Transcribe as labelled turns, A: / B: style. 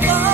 A: come